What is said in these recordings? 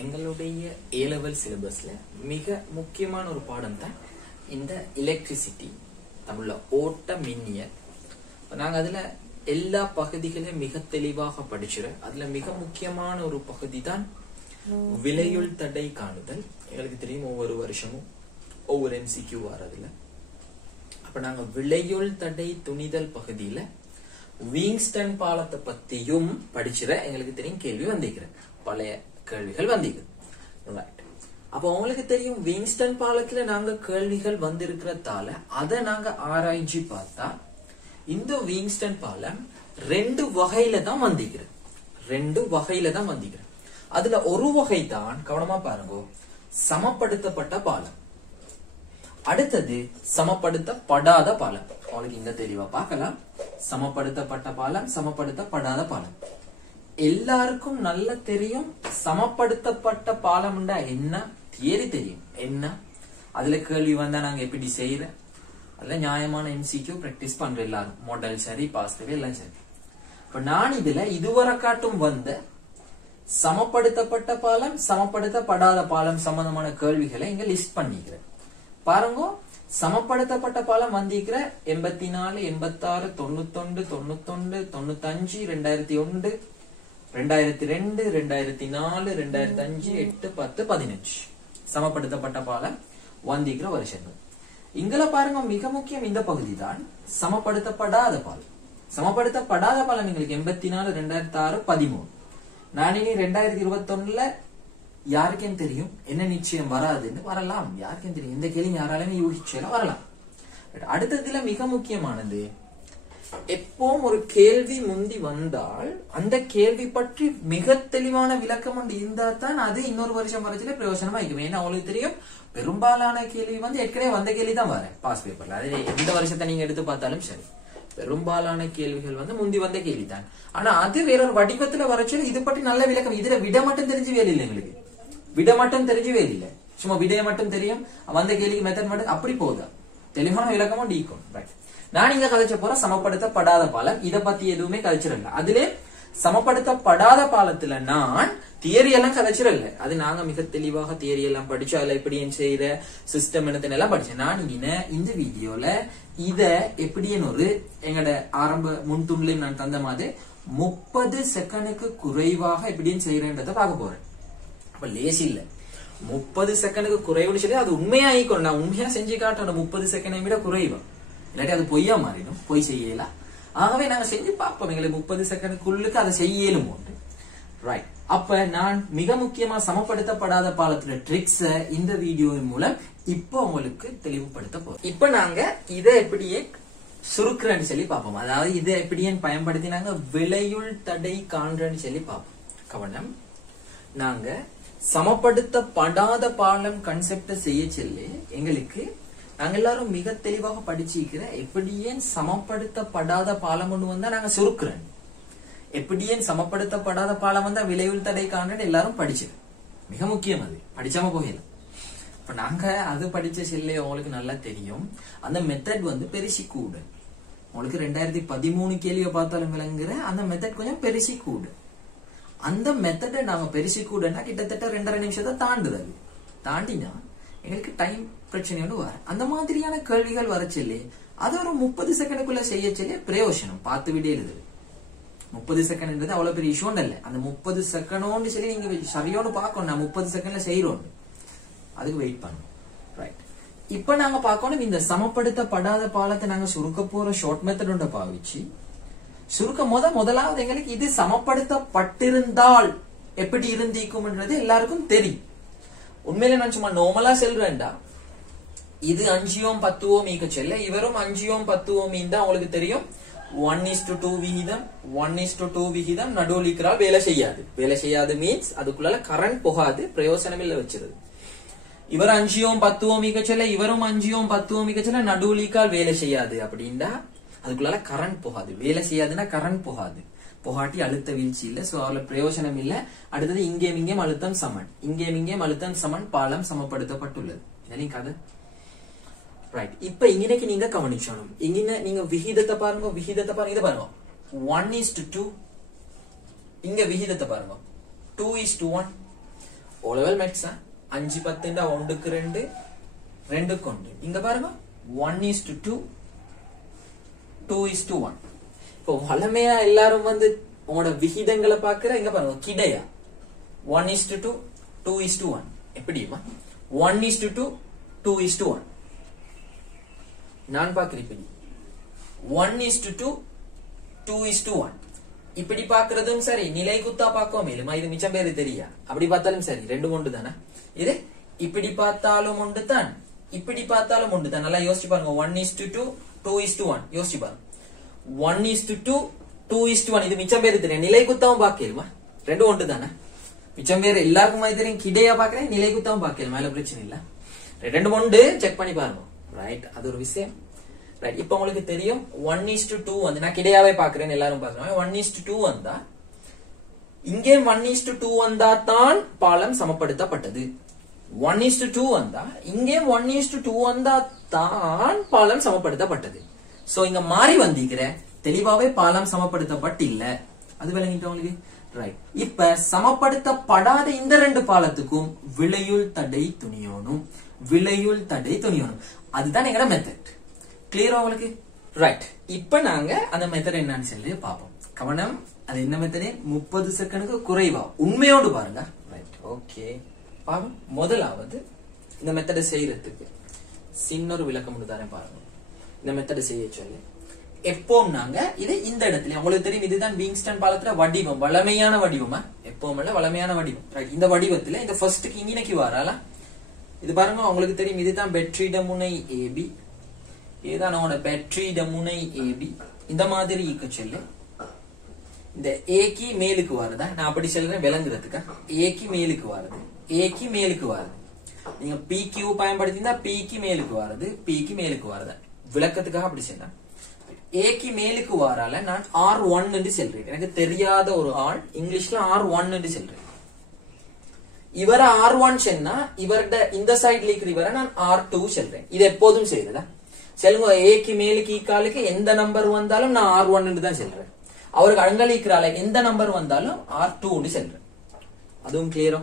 எங்களுடைய A level syllabusல மிக முக்கியமான ஒரு பாடம் தான் இந்த எலக்ட்ரிசிட்டி, தமிழ்ல ஓட்ட மின்னியல். நாங்க அதுல எல்லா பகுதிகளையும் மிக தெளிவாக படிச்சிரோம். அதுல மிக முக்கியமான ஒரு பகுதி தான் விலையுள் தடை காணுதல். எங்களுக்கு தெரியும் ஒவ்வொரு வருஷமும் ஒவ்வொரு MCQ வரதுல. அப்ப நாங்க விலையுள் தடை துணிதல் பகுதியில விங்ஸ்டன் பாலத்தை பத்தியும் படிச்சிர. எங்களுக்கு தெரியும் கேள்வி வந்திருக்கிற பழைய கேள்விகள் வந்திருக்கு. அப்ப உங்களுக்கு தெரியும் விங்ஸ்டன் பாலத்துல நாங்க கேள்விகள் வந்திருக்கிறதால அதை நாங்க ஆராய்ச்சி பார்த்தா இந்த விங்ஸ்டன் பாலம் ரெண்டு வகையில தான் வந்திருக்கிறது. அதுல ஒரு வகை தான், கவனமா பாருங்க, சமப்படுத்தப்பட்ட பாலம். அடுத்தது சமப்படுத்தப்படாத பாலம். உங்களுக்கு இந்த தெளிவா பார்க்கலாம். சமப்படுத்தப்பட்ட பாலம், சமப்படுத்தப்படாத பாலம். எல்லாருக்கும் நல்ல தெரியும் சமப்படுத்தப்பட்ட பாலம் என்ன தியரி தெரியும் என்ன. அதுல கேள்வி வந்தா நாங்க எப்படி செய்யற, அதுல நியாயமான MCQ பிராக்டிஸ் பண்ற எல்லாரும், மாடல் சரி, பாசிட்டிவ் எல்லாம் சரி. இப்ப நான் இதுல இதுவரை காட்டும் வந்த சமப்படுத்தப்பட்ட பாலம், சமப்படுத்தப்படாத பாலம் சம்பந்தமான கேள்விகளை இங்க லிஸ்ட் பண்ணிக்கிறேன். பாருங்க, சமப்படுத்தப்பட்ட பாலம் வந்திருக்கிற 84, 86, 91, 91, 95, 2001, 2002, 2004, 2005, 8, 10, 15 சமப்படுத்தப்பட்ட பாலம் வந்திருக்கிற வருஷங்கள். இங்கல பாருங்க, மிக முக்கியம் இந்த பகுதி தான் சமப்படுத்தப்படாத பாலம். சமப்படுத்தப்படாத பாலம் எங்களுக்கு 84, 2006, 13. நான் இனி 2021ல யாருக்கேன் தெரியும் என்ன நிச்சயம் வராதுன்னு வரலாம். யாருக்கேன் தெரியும், இந்த கேள்வி யாராலுமே யூகிச்சல வரலாம். அடுத்ததுல மிக முக்கியமானது, எப்பவும் ஒரு கேள்வி முந்தி வந்தால் அந்த கேள்வி பற்றி மிக தெளிவான விளக்கம் ஒன்று இருந்தா தான் அது இன்னொரு வருஷம் வரைச்சில பிரயோஜனமா இருக்கும். ஏன்னா அவங்களுக்கு தெரியும் பெரும்பாலான கேள்வி ஏற்கனவே வந்த கேள்வி தான் வர பாஸ் பேப்பர்ல. அது எந்த வருஷத்தை நீங்க எடுத்து பார்த்தாலும் சரி, பெரும்பாலான கேள்விகள் முந்தி வந்த கேள்வி தான். ஆனா அது வேறொரு வடிவத்துல வரச்சொல்ல இது பற்றி நல்ல விளக்கம். இதுல விட மட்டும் தெரிஞ்சு வேலை இல்லை, எங்களுக்கு விட மட்டும் தெரிஞ்சு வேலை இல்லை. சும்மா விடைய மட்டும் தெரியும், வந்த கேள்விக்கு மெத்தட் மட்டும் அப்படி போகுதா, தெளிவான விளக்கமும் நீக்கும். நான் இங்க கதைச்ச போற சமப்படுத்தப்படாத பாலம். இத பத்தி எதுவுமே கதைச்சிடல. அதுல சமப்படுத்தப்படாத பாலத்துல நான் தியரி எல்லாம் கதைச்சிடல. அது நாங்க மிக தெளிவாக தியரி எல்லாம் படிச்சு அதுல எப்படி செய்யற சிஸ்டம் எல்லாம் படிச்சேன். நான் இந்த வீடியோல இத எப்படின்னு ஒரு எங்கட ஆரம்ப முன்துண்லையும் நான் தந்த மாதிரி 30 செகண்டுக்கு குறைவாக எப்படின்னு செய்யறேன்றத பார்க்க போறேன். அப்ப லேசி இல்ல, 30 செகண்டுக்கு குறைவுன்னு சொல்லி அது உண்மையா ஆயிக்கணும். நான் உண்மையா செஞ்சு காட்டணும். 30 செகண்டை விட குறைவா, இல்லாட்டி அது பொய்யா மாறிடும், பொய் செய்யலாம். ஆகவே நாங்க செஞ்சு பார்ப்போம் எங்களுக்கு 30 செகண்டுக்குள்ளுக்கு அதை செய்யலும் உண்டு. ரைட். அப்ப நான் மிக முக்கியமா சமப்படுத்தப்படாத பாலத்துல ட்ரிக்ஸ இந்த வீடியோவின் மூலம் இப்ப உங்களுக்கு தெளிவுபடுத்த போறோம். இப்ப நாங்க இதை எப்படியே சுருக்குறேன்னு சொல்லி பார்ப்போம். அதாவது இதை எப்படியே பயன்படுத்தி நாங்க விலையுள் தடை காண்றேன்னு சொல்லி பார்ப்போம். கவனம், நாங்க சமப்படுத்தப்படாத பாலம் கன்செப்ட செய்ய சொல்லி எங்களுக்கு நாங்க எல்லாரும் மிக தெளிவாக படிச்சிருக்கிற எப்படியே சமப்படுத்தப்படாத பாலம் ஒண்ணு வந்தா நாங்க சுருக்குறேன், எப்படியே சமப்படுத்தப்படாத பாலம் வந்தா விலையுள் தடை காண்றேன்னு எல்லாரும் படிச்சிரு. மிக முக்கியம், அது படிச்சாம போகலாம். இப்ப நாங்க அது படிச்ச செல்லே உங்களுக்கு நல்லா தெரியும். அந்த மெத்தட் பெருசி கூட உங்களுக்கு 2013 கேள்வியை பார்த்தாலும் விளங்குற அந்த மெத்தட் கொஞ்சம் பெருசி கூட. அந்த மெத்தடை நாங்க பெருசி கூடனா கிட்டத்தட்ட 2.5 நிமிஷத்தை தாண்டுதல். தாண்டினா எங்களுக்கு டைம் பிரச்சனை ஒன்று வர அந்த மாதிரியான கேள்விகள் வர சொல்லி அது ஒரு 30 செகண்டுக்குள்ள செய்ய சொல்லி பிரயோஜனம் பார்த்து விட எழுது. 30 செகண்ட்ன்றது அவ்வளவு பெரிய இஷ்யூ இல்ல. அந்த 30 செகண்டோன்னு சொல்லி நீங்க சரியோன்னு பார்க்கணும். நான் 30 செகண்ட்ல செய்யறோம், அதுக்கு வெயிட் பண்ணும். ரைட். இப்ப நாங்க பார்க்கணும் இந்த சமப்படுத்தப்படாத பாலத்தை நாங்க சுருக்க போற ஷார்ட் மெத்தட் பாவிச்சு சுருக்க முதலாவது எங்களுக்கு இது சமப்படுத்தப்பட்டிருந்தால் எப்படி இருந்திக்கும்ன்றது எல்லாருக்கும் தெரியும். உண்மையில நான் சும்மா நார்மலா செல்றேன்டா, இது 5 Ω 10 Ω ஈக்க செல்ல இவரும் 5 Ω 10 Ω தான் உங்களுக்கு தெரியும். 1:2 விகிதம், 1:2 விகிதம் நடுவுலிக்கிறால் வேலை செய்யாது மீன்ஸ் அதுக்குள்ள கரண்ட் போகாது, பிரயோசனம் இல்ல வச்சிருது. இவர் 5 Ω 10 Ω ஈக்க செல்ல இவரும் 5 Ω 10 Ω ஈக்க செல்ல நடுவுலிக்கால் வேலை செய்யாது. அப்படின்னா அதுக்குள்ள கரண்ட் போகாது. வேலை செய்யாதுன்னா கரண்ட் போகாது, போகாட்டி அழுத்த வீழ்ச்சி இல்ல. சோ அதுல பிரயோஜனம் இல்ல. அடுத்தது இங்கேயும் அழுத்தம் சமன், இங்கேயும் அழுத்தம் சமன், பாலம் சமப்படுத்தப்பட்டுள்ளது. இதனையும் கதை. ரைட். இப்ப இங்கனைக்கு நீங்க கவனிச்சணும். இங்க நீங்க விகிதத்தை பாருங்க, இதை பாருங்க 1:2. இங்க விகிதத்தை பாருங்க 2:1. O-level maths 5 10 ஒன்றுக்கு 2 2க்கு 1 இங்க பாருங்க 1:2 2:1. இப்போ வளமையா எல்லாரும் வந்து உங்களோட விகிதங்களை பாக்குற இங்க பாருங்க கிடையா 1:2 2:1 எப்படிமா 1:2 2:1 நான் பாக்குறேன் இப்படி 1:2 2:1 இப்படி பாக்குறதும் சரி நிலை குத்தா பார்க்கவும் இல்லமா இது மிச்சம் பேரு தெரியா அப்படி பார்த்தாலும் சரி ரெண்டும் ஒன்று தானே இது இப்படி பார்த்தாலும் ஒன்று தான் இப்படி பார்த்தாலும் ஒன்று தான் நல்லா யோசிச்சு பாருங்க 1:2 2:1 யோசிச்சு பாருங்க 1:2 2:1 இது மிச்சம் பேரு தெரியும் நிலை குத்தாவும் பார்க்கலுமா ரெண்டும் ஒன்று தானே மிச்சம் பேரு எல்லாருக்கும் மாதிரி தெரியும் கிடையா பாக்குறேன் நிலை குத்தாவும் பார்க்கலுமா இல்ல பிரச்சனை இல்ல ரெண்டும் ஒன்று செக் பண்ணி பாருங்க ரைட் அது ஒரு விஷயம் ரைட் இப்போ உங்களுக்கு தெரியும் 1:2 வந்து நான் கிடையாவே பாக்குறேன் எல்லாரும் பாக்குறாங்க 1:2 வந்தா இங்கே 1:2 வந்தா தான் பாலம் சமப்படுத்தப்பட்டது 1:2 வந்தா இங்கே 1:2 வந்தா தான் பாலம் சமப்படுத்தப்பட்டது சோ இங்க மாறி வந்திருக்கிற தெளிவாவே பாலம் சமப்படுத்தப்பட்டில்ல அது விளங்கிட்டு உங்களுக்கு ரைட் இப்ப சமப்படுத்தப்படாத இந்த ரெண்டு பாலத்துக்கும் விளையுள் தடை துணியோனும் அதுதான் எங்கட மெத்தட் கிளியரா உங்களுக்கு ரைட் இப்ப நாங்க அந்த மெத்தட் என்னன்னு சொல்லி பாப்போம் கவனம் அது என்ன மெத்தட் 30 செகண்டுக்கு குறைவா உண்மையோடு பாருங்க ரைட் ஓகே பாருங்க முதலாவது இந்த மெத்தடை செய்யறதுக்கு சின்ன ஒரு விளக்கம் தரேன் பாருங்க இந்த மெத்தடை செய்ய சொல்லி எப்பவும் நாங்க இது இந்த இடத்துல உங்களுக்கு தெரியும் இதுதான் விங்ஸ்டன் பாலத்துல வடிவம் வளமையான வடிவமா எப்பவும் வளமையான வடிவம் ரைட் இந்த வடிவத்துல இந்த ஃபர்ஸ்ட்க்கு இங்கினக்கு வரால இது பாருங்க உங்களுக்கு தெரியும் இதுதான் வெற்றிட முனை ஏபி இதுதான் நம்மளோட வெற்றிட முனை ஏபி இந்த மாதிரி ஈக்க சொல்லு இந்த ஏக்கு மேலுக்கு வருதா நான் அப்படி சொல்றேன் விளங்குறதுக்கு ஏக்கு மேலுக்கு வருது நீங்க PQ பயன்படுத்தினா Pக்கு மேலுக்கு வருது Pக்கு மேலுக்கு வருது விளக்கத்துக்காக அப்படி சொன்னா ஏக்கு மேலுக்கு வரால நான் R1 என்று சொல்றேன் எனக்கு தெரியாத ஒரு ஆள் இங்கிலீஷ்ல R1 என்று சொல்றேன் இவர R1 சொன்னா இவர்ட இந்த சைடுல இருக்கிற நான் R2 சொல்றேன் இது எப்போதும் செய்யறதா சொல்லுங்க ஏக்கு மேலுக்கு ஈக்காலுக்கு எந்த நம்பர் வந்தாலும் நான் R1 என்று தான் சொல்றேன் அவருக்கு அங்கலிக்கிறால எந்த நம்பர் வந்தாலும் R2 ன்னு சொல்றேன் அதுவும் கிளியரா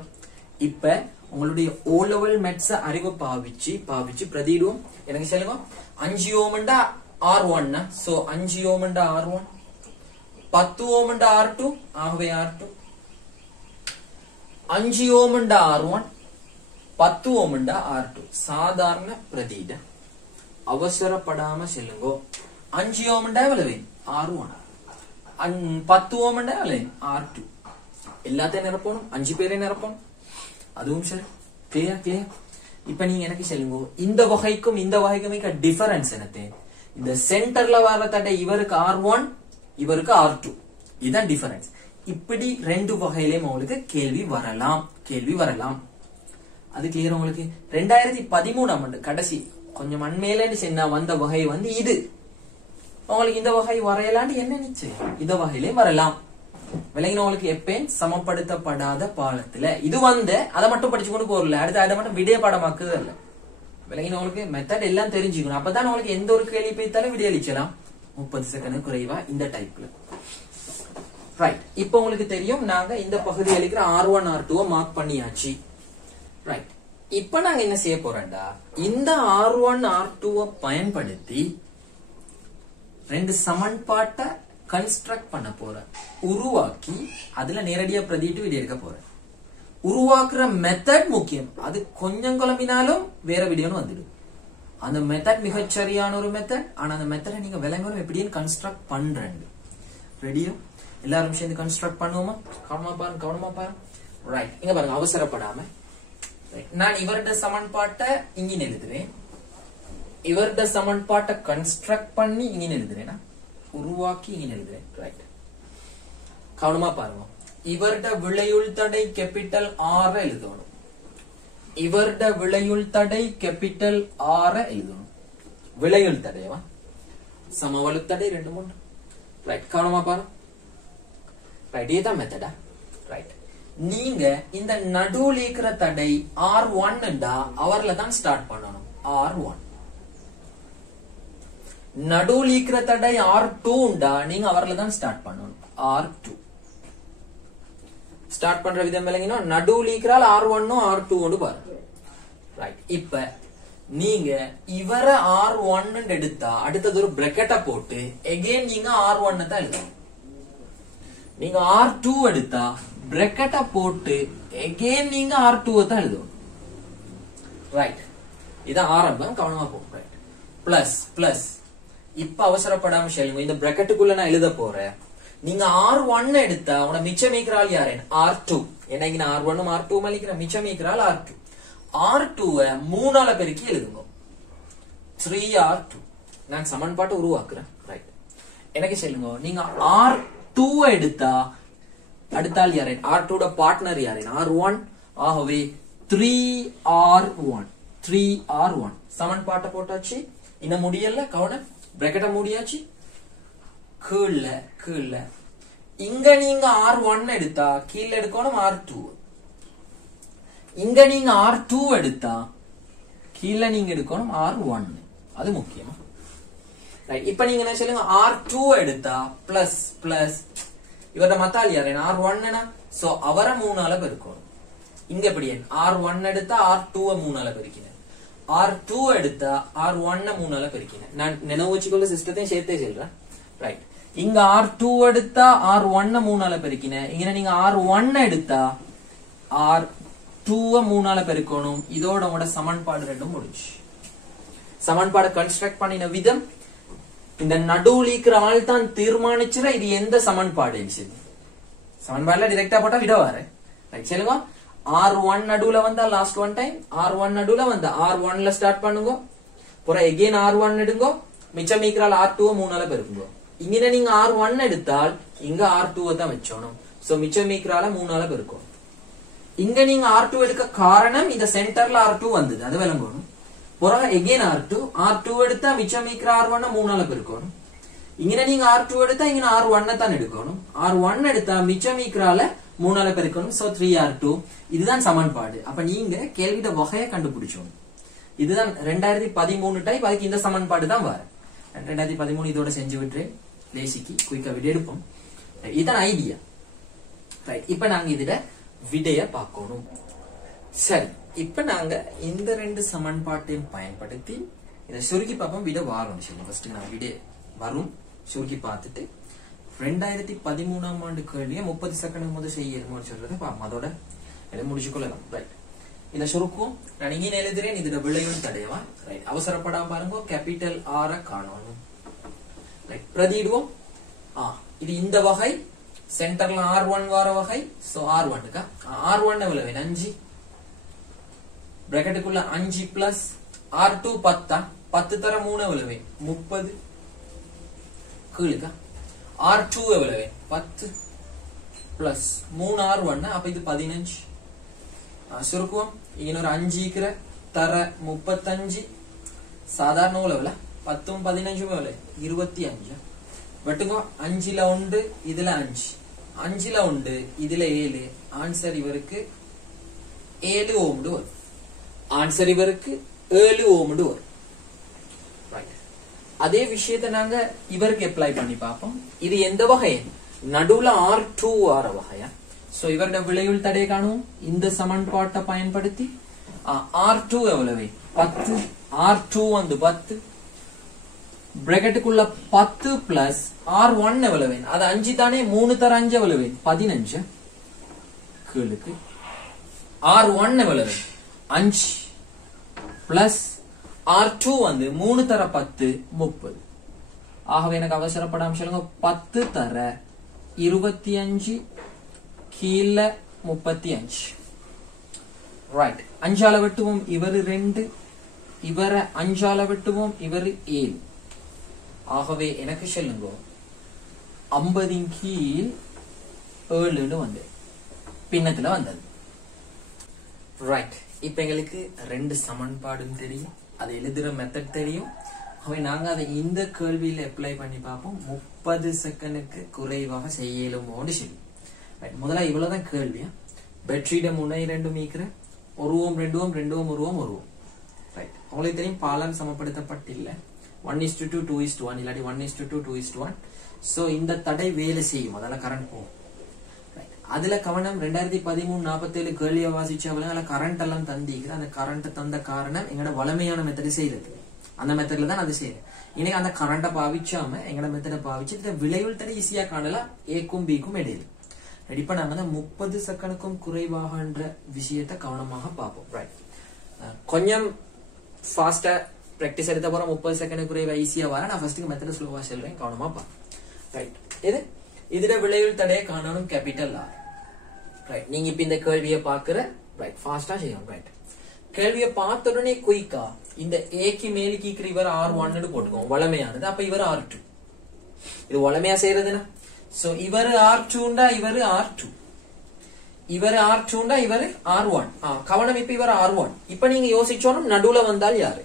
இப்ப உங்களுடைய O-level maths அறிவு பாவிச்சு பிரதிடுவோம் எனக்கு சொல்லுங்க 5 ஓம்ண்டா R1 சோ 5 ஓம்ண்டா R1 10 ஓம்ண்டா R2 ஆகவே R2 5 ஓம்ண்டா R1 10 ஓம்ண்டா R2 சாதாரண பிரதிட அவசரப்படாம சொல்லுங்க 5 ஓம்ண்டா எவ்வளவு R1 10 ஓம்ண்டா எவ்வளவு R2 எல்லாத்தையும் நிரப்பணும் 5 பேரை நிரப்பணும் அதுவும் சரி கிளியர் இப்ப நீங்க எனக்கு சொல்லுங்க இந்த வகைக்கும் டிஃபரன்ஸ் என்னது இந்த சென்டர்ல வர தடை இவருக்கு R1 இவருக்கு R2 இதுதான் டிஃபரன்ஸ் இப்படி ரெண்டு வகையிலயும் உங்களுக்கு கேள்வி வரலாம் அது கிளியர் உங்களுக்கு 2013ஆம் ஆண்டு கடைசி கொஞ்சம் அண்மையில சென்னா வந்த வகை வந்து இது உங்களுக்கு இந்த வகை வரையலான்னு என்ன நிச்சயம் இந்த வகையிலே வரலாம் விளங்கின உங்களுக்கு எப்பேன் சமப்படுத்தப்படாத பாலத்துல இது வந்து அதை மட்டும் படிச்சு கொண்டு போறல அடுத்து அதை மட்டும் விடிய பாடமாக்குது இல்ல விளங்கின உங்களுக்கு மெத்தட் எல்லாம் தெரிஞ்சுக்கணும் அப்பதான் உங்களுக்கு எந்த ஒரு கேள்வி போய்த்தாலும் விடிய அளிக்கலாம் 30 செகண்ட் குறைவா இந்த டைப்ல ரைட் இப்ப உங்களுக்கு தெரியும் நாங்க இந்த பகுதி அளிக்கிற R1 R2 மார்க் பண்ணியாச்சு ரைட் இப்ப நாங்க என்ன செய்ய போறோம்டா இந்த R1 R2 பயன்படுத்தி ரெண்டு சமன்பாட்டை கன்ஸ்ட்ரக்ட் பண்ண போறேன் உருவாக்கி அதுல நேரடியா பிரதிட்டு வீடியோ எடுக்க போறேன் உருவாக்குற மெத்தட் முக்கியம் அது கொஞ்சம் குழம்பினாலும் வேற வீடியோன்னு வந்துடும் அந்த மெத்தட் மிகச்சரியான ஒரு மெத்தட் ஆனா அந்த மெத்தடை நீங்க விளங்கணும் எப்படின்னு கன்ஸ்ட்ரக்ட் பண்றேன் ரெடியோ எல்லாரும் சேர்ந்து கன்ஸ்ட்ரக்ட் பண்ணுவோமா கவனமா பாருங்க ரைட் இங்க பாருங்க அவசரப்படாம நான் இவருடைய சமன்பாட்டை இங்க எழுதுறேன் இவருடைய சமன்பாட்டை கன்ஸ்ட்ரக்ட் பண்ணி இங்க எழுதுறேன்னா உருவாக்கி இங்க எழுதுறேன் ரைட் கவனமா பாருங்க இவருட விளையுள் தடை கேபிட்டல் R எழுதணும் இவருட விளையுள் தடை கேபிட்டல் R எழுதணும் விளையுள் தடையவா சமவளு தடை 2 3 ரைட் கவனமா பாருங்க ரைட் இதுதான் மெத்தடா ரைட் நீங்க இந்த நடுவுல இருக்கிற தடை R1 ண்டா அவர்ல தான் ஸ்டார்ட் பண்ணணும் R1 நடுவுல இருக்கிற தடை R2 ண்டா நீங்க அவர்ல தான் ஸ்டார்ட் பண்ணணும் R2 ஸ்டார்ட் பண்ற விதம் விளங்கினா நடுவுல இருக்கிறால் R1 R2 ஒன்று பாருங்க. ரைட். இப்ப நீங்க இவர R1 எடுத்தா அடுத்தது ஒரு பிரக்கெட்டை போட்டு again நீங்க R1 தான் எழுதணும். நீங்க R2 எடுத்தா பிரக்கெட்டை போட்டு again நீங்க R2 தான் எழுதணும். ரைட். இதான் ஆரம்பம், கவனமா போகும். ரைட். பிளஸ் பிளஸ் இப்ப அவசரப்படாம சொல்லுங்க, இந்த பிரக்கெட்டுக்குள்ள நான் எழுத போறேன். நீங்க R1 எடுத்தா உன மிச்சம் மீக்கிறாள் யாரு? R2. ஏன்னா இங்க R1 R2 மலிக்கிற மிச்சம் மீக்கிறாள் R2. R2 3ஆல பெருக்கி எழுதுங்க. 3R2. நான் சமன்பாட்டை உருவாக்குறேன். ரைட். எனக்கு சொல்லுங்க, நீங்க R2 எடுத்தா அடுத்தால் யாரு? R2 பார்ட்னர் யாரு? R1. ஆகவே 3R1. 3R1 சமன்பாட்டை போட்டாச்சு. இன்னும் முடியல, கவனம். பிரக்கெட்டை மூடியாச்சு. கீழ இங்க நீங்க R1 எடுத்தா கீழே எடுக்கணும் R2. இங்க நீங்க R2 எடுத்தா கீழே நீங்க எடுக்கணும் R1. அது முக்கியமா. இப்ப நீங்க என்ன சொல்லுங்க, R2 எடுத்தா பிளஸ் பிளஸ் இவர மத்தால் யாரு? R1. சோ அவரை 3ஆல பெருக்கணும். இங்க எப்படி R1 எடுத்தா R2 3ஆல பெருக்கினேன். R2 எடுத்தா R1 3ஆல பெருக்கினேன். நான் நினைவு வச்சுக்கொள்ள சிஸ்டத்தையும் சேர்த்தே சொல்றேன். ரைட். இங்க R2 எடுத்தா R1 3ஆல பெருக்கினேன். இங்க நீங்க R1 எடுத்தா R2 3ஆல பெருக்கணும். இதோட உங்களோட சமன்பாடு ரெண்டும் முடிஞ்சு. சமன்பாடு கன்ஸ்ட்ரக்ட் பண்ணின விதம் இந்த நடுவுல இருக்கிற ஆள் தான் தீர்மானிச்சுற இது எந்த சமன்பாடு. சமன்பாடுல டிரெக்டா போட்டா விட வாரு. ரைட். சொல்லுங்க, R1 நடுவுல வந்தா லாஸ்ட் ஒன் டைம் R1 நடுவுல வந்தா R1ல ஸ்டார்ட் பண்ணுங்க. புற எகைன் R1 எடுங்க. மிச்சம் மீக்கிறால் R2 3ஆல பெருக்குங்க. இங்க நீங்க R1 எடுத்தால் இங்க R2 தான் வச்சோணும். சோ மிச்சம் மீக்கிறால 3ஆல பெருக்கும். இங்க நீங்க R2 எடுக்க காரணம் இந்த சென்டர்ல R2 வந்தது, அது விளங்கணும். புற எகைன் R2 எடுத்தா மிச்சம் மீக்கிற R1 3ஆல பெருக்கணும். இங்க நீங்க R2 எடுத்தா இங்க R1 தான் எடுக்கணும். R1 எடுத்தா மிச்சம் மீக்கிறால 3ஆல பெருக்கணும். So 3R2. இதுதான் சமன்பாடு. அப்ப நீங்க கேள்விட வகையை கண்டுபிடிச்சோம். இதுதான் 2013 டைப். அதுக்கு இந்த சமன்பாடு தான் வர. 2013 இதோட செஞ்சு விட்டுறேன். லேசிக்கு குயிக்கா விட எடுப்போம். இதுதான் ஐடியா. ரைட். இப்ப நாங்க இதுல விடைய பார்க்கணும். சரி, இப்ப நாங்க இந்த 2 சமன்பாட்டையும் பயன்படுத்தி இதை சுருக்கி பார்ப்போம். விட வாரம் ஃபர்ஸ்ட் நான் விட வரும் சுருக்கி பார்த்துட்டு 2013ஆம் ஆண்டு கேள்வியை 30 செகண்ட் முதல் செய்யணும்னு சொல்றதை பாப்போம். அதோட இதை முடிச்சுக்கொள்ளலாம். ரைட். இதை சுருக்கும் நான் இங்கே எழுதுறேன். இதோட விளையும் தடையவா. ரைட். அவசரப்படாம பாருங்க. கேபிட்டல் R காணணும். ரைட். பிரதிடுவோம். இது இந்த வகை சென்டர்ல R1 வார வகை. சோ R1 R1 எவ்வளவு? 5. பிராக்கெட்டுக்குள்ள 5 பிளஸ் R2 10. 10 தர 3 எவ்வளவு? 30. கீழுக்கா R2 எவ்வளவு? 10 பிளஸ் 3 R1. அப்ப இது 15. சுருக்குவோம். இன்னொரு 5 இருக்கிற தர 35. சாதாரண எவ்வளவு? 10 15 எவ்வளவு? 25. வெட்டுங்க. 5ல 1 இதுல 5. 5ல 1 இதுல 7. ஆன்சர் இவருக்கு 7 ஓம் வரும். ஆன்சர் இவருக்கு 7 ஓம் வரும். அதே விஷயத்தை நாங்க இவருக்கு அப்ளை பண்ணி பார்ப்போம். இது எந்த வகை? நடுவுல R2 ஆற வகையா. சோ இவருடைய விளைவுள் தடையை காணுவோம். இந்த சமன்பாட்டை பயன்படுத்தி R2 எவ்வளவு? 10. R2 வந்து 10. பிராக்கெட்டுக்குள்ள 10 பிளஸ் R1 எவ்வளவு? அது 5 தானே. 3 தர 5 எவ்வளவு? 15. கீழுக்கு R1 எவ்வளவு? 5 பிளஸ் R2 வந்து 3 தர 10 30. ஆகவே எனக்கு அவசரப்படாம சொல்லுங்க. 10 தர 25 கீழ 35. ரைட். 5ஆல வெட்டுவோம். இவரு 2. இவர 5ஆல வெட்டுவோம். இவரு 7. ஆகவே எனக்கு சொல்லுங்க 50 கீழ் 7 வந்து பின்னத்துல வந்தது. ரைட். இப்ப எங்களுக்கு 2 சமன்பாடும் தெரியும். அதை எழுதுற மெத்தட் தெரியும். அவை நாங்க அதை இந்த கேள்வியில அப்ளை பண்ணி பார்ப்போம். 30 செகண்டுக்கு குறைவாக செய்யலுமோன்னு சொல்லி. முதல்ல இவ்வளவுதான் கேள்வியா. பேட்டரியிட முனை 2 மீக்கிற 1 ஓம் 2 ஓம் 2 ஓம் 1 ஓம் 1 ஓம். ரைட். உங்களுக்கு தெரியும் பாலம் சமப்படுத்தப்பட்டில்லை. 1:2 2:1 இல்லாட்டி 1:2 2:1. சோ இந்த தடை வேலை செய்யும். அதனால கரண்ட் போகும். அதுல கவனம் 2013-47 கேள்வியை வாசிச்சவங்க அதுல கரண்ட் எல்லாம் தந்திக்குது. அந்த கரண்ட் தந்த காரணம் எங்களோட வளமையான மெத்தட் செய்யறது. அந்த மெத்தட்ல தான் அது செய்யுது. இன்னைக்கு அந்த கரண்ட்டை பாவிச்சாம எங்களோட மெத்தடை பாவிச்சு இந்த விளைவுள் தடை ஈஸியா காணலாம் ஏக்கும் பிக்கும் இடையில. இப்ப நாங்க 30 செகண்டுக்கும் குறைவாகன்ற விஷயத்த கவனமாக பார்ப்போம். ரைட், கொஞ்சம் ஃபாஸ்டா பிராக்டிஸ் எடுத்த போற 30 செகண்ட் குறைவா ஈஸியா வர நான் ஃபர்ஸ்ட் மெத்தட் ஸ்லோவா சொல்றேன், கவனமா பாப்போம். ரைட், இதுல விளைவுள் தடையை காணணும் கேபிட்டல் ஆர். ரைட், நீங்க இப்ப இந்த கேள்வியை பாக்குற ரைட் ஃபாஸ்டா செய்யணும். ரைட், கேள்வியை பார்த்த உடனே குயிக்கா இந்த ஏக்கு மேலுக்கு இருக்கிற இவர் R1 போட்டுக்கோங்க, வளமையானது. அப்ப இவர் R2. இது வளமையா செய்யறதுன்னா சோ இவர் R2 இவர் R2, இவர் R2 இவர் R1. கவனம், இப்ப இவர் R1. இப்ப நீங்க யோசிச்சோம் நடுவுல வந்தால் யாரு?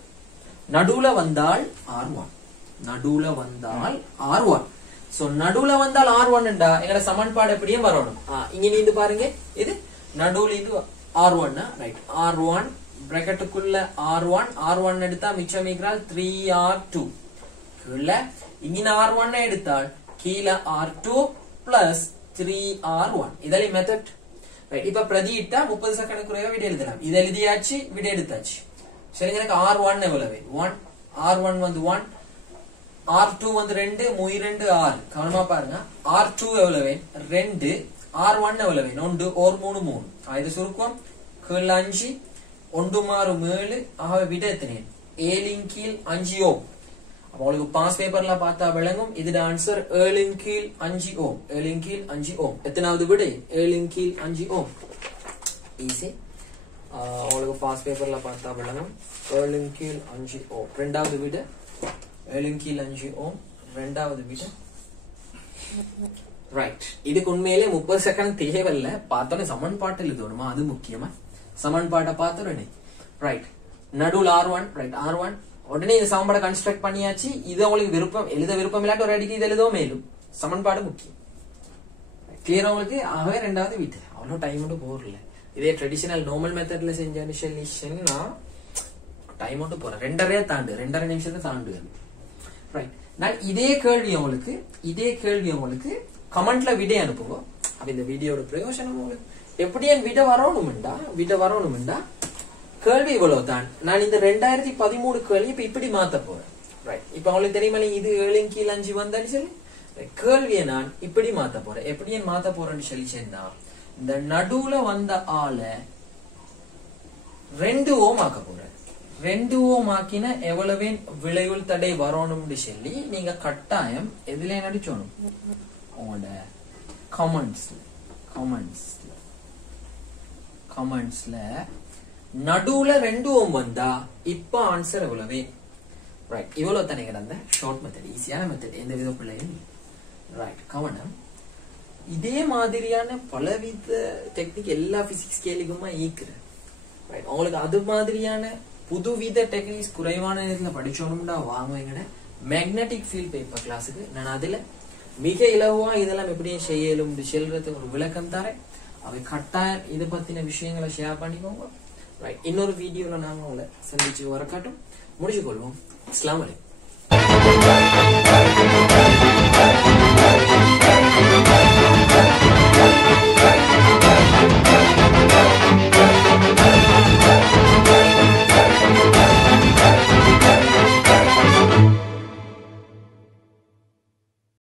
நடுவுல வந்தால் R1, நடுவுல வந்தால் R1. சோ நடுவுல வந்தால் R1 எங்கட சமன்பாடு எப்படியே வரணும். இங்க நீந்து பாருங்க, இது நடுவுல இது R1. ரைட், R1 பிராக்கெட்டுக்குள்ள R1 எடுத்தா மிச்சம் இருக்கிறால் 3R2. இங்க R1 எடுத்தால் கீழே R2 பிளஸ் 3R1. இதெல்லாம் மெத்தட். ரைட், இப்ப பிரதியிட்டா 30 செகண்ட் குறைவா விட எழுதலாம். இது எழுதியாச்சு, விட எடுத்தாச்சு. சரி, எனக்கு R1 எவ்வளவு? 1. R1 வந்து 1, R2 வந்து 2, 2 6. கவனமா பாருங்க, R2 எவ்வளவு? 2. R1 எவ்வளவு? 1 or 3 3. இது சுருக்கம் கீழ் 5 1 6 7. ஆகவே விட எத்தனை? 7 கீழ் 5 ஓம். அப்ப உங்களுக்கு பாஸ் பேப்பர்ல பார்த்தா விளங்கும். இதோட ஆன்சர் 7 கீழ் 5 ஓம். 7 கீழ் 5 ஓம். எத்தனாவது விடை? 7 கீழ் 5 ஓம். ஈஸி. உங்களுக்கு பாஸ் பேப்பர்ல பார்த்தா விளங்கும். 7 கீழ் 5 ஓம். ரெண்டாவது விட 7 கீழ் 5 ஓம். ரெண்டாவது விட. ரைட், இதுக்கு உண்மையிலே 30 செகண்ட் தேவையில்ல. பார்த்தோன்னே சமன்பாட்டில் எழுதணுமா, அது முக்கியமா. சமன்பாட்டை பார்த்தோன்னே ரைட், நடுவில் R1. ரைட், R1 உடனே இந்த சமன்பாடை கன்ஸ்ட்ரக்ட் பண்ணியாச்சு. இது உங்களுக்கு விருப்பம் எழுத விருப்பம் இல்லாட்டி ஒரு அடிக்கு இது எழுதவும் மேலும். சமன்பாடு முக்கியம். கிளியர் உங்களுக்கு. ஆகவே ரெண்டாவது வீட்டு அவ்வளவு டைம் மட்டும் போறல. இதே ட்ரெடிஷனல் நார்மல் மெத்தட்ல செஞ்ச சொல்யூஷன்னா டைம் மட்டும் போற 2.5 நிமிஷத்தை தாண்டு. ரைட், நான் இதே கேள்வி உங்களுக்கு கமெண்ட்ல விடை அனுப்புங்க. அப்ப இந்த வீடியோட பிரயோஜனம் உங்களுக்கு எப்படி என் விட வரணும்டா கேள்வி இவ்வளவு தான். நான் இந்த 2013 கேள்வி இப்படி மாத்த போறேன். ரைட், இப்ப உங்களுக்கு தெரியுமா இது 7 கீழ் 5 வந்தாலும் சரி, கேள்வியை நான் இப்படி மாத்த போறேன். எப்படி மாத்த போறேன்னு சொல்லி சொன்னா, இந்த நடுவுல வந்த ஆளை 2 ஓம் ஆக்க போறேன். 2 ஓம் ஆக்கின எவ்வளவு விளைவுள் தடை வரணும்னு சொல்லி நீங்க கட்டாயம் எதுல நடிச்சோணும், உங்களோட கமெண்ட்ஸ்ல நடுவுல 2 ஓம் வந்தா இப்ப ஆன்சர் எவ்வளவு? ரைட், இவ்வளவு தானே கிடந்த ஷார்ட் மெத்தட், ஈஸியான மெத்தட், எந்த வித பிள்ளையும். ரைட், கவனம். இதே மாதிரியான பலவித டெக்னிக் எல்லா பிசிக்ஸ் கேள்விக்குமா ஈக்குறேன். ரைட், உங்களுக்கு அது மாதிரியான புதுவித டெக்னிக்ஸ் குறைவான நேரத்துல படிச்சோம்னா வாங்குவீங்க மேக்னெட்டிக் ஃபீல்ட் பேப்பர் கிளாஸுக்கு. நான் அதுல மிக இலகுவா இதெல்லாம் எப்படி செய்யலும் செல்றதுக்கு ஒரு விளக்கம் தரேன். அவை கட்டாயம் இதை பத்தின விஷயங்களை ஷேர் பண்ணிக்கோங்க. ரைட், இன்னொரு வீடியோல நாங்க உங்களை சந்திச்சு வரக்காட்டும் முடிச்சுக்கொள்வோம். அஸ்ஸலாமு அலைக்கும்.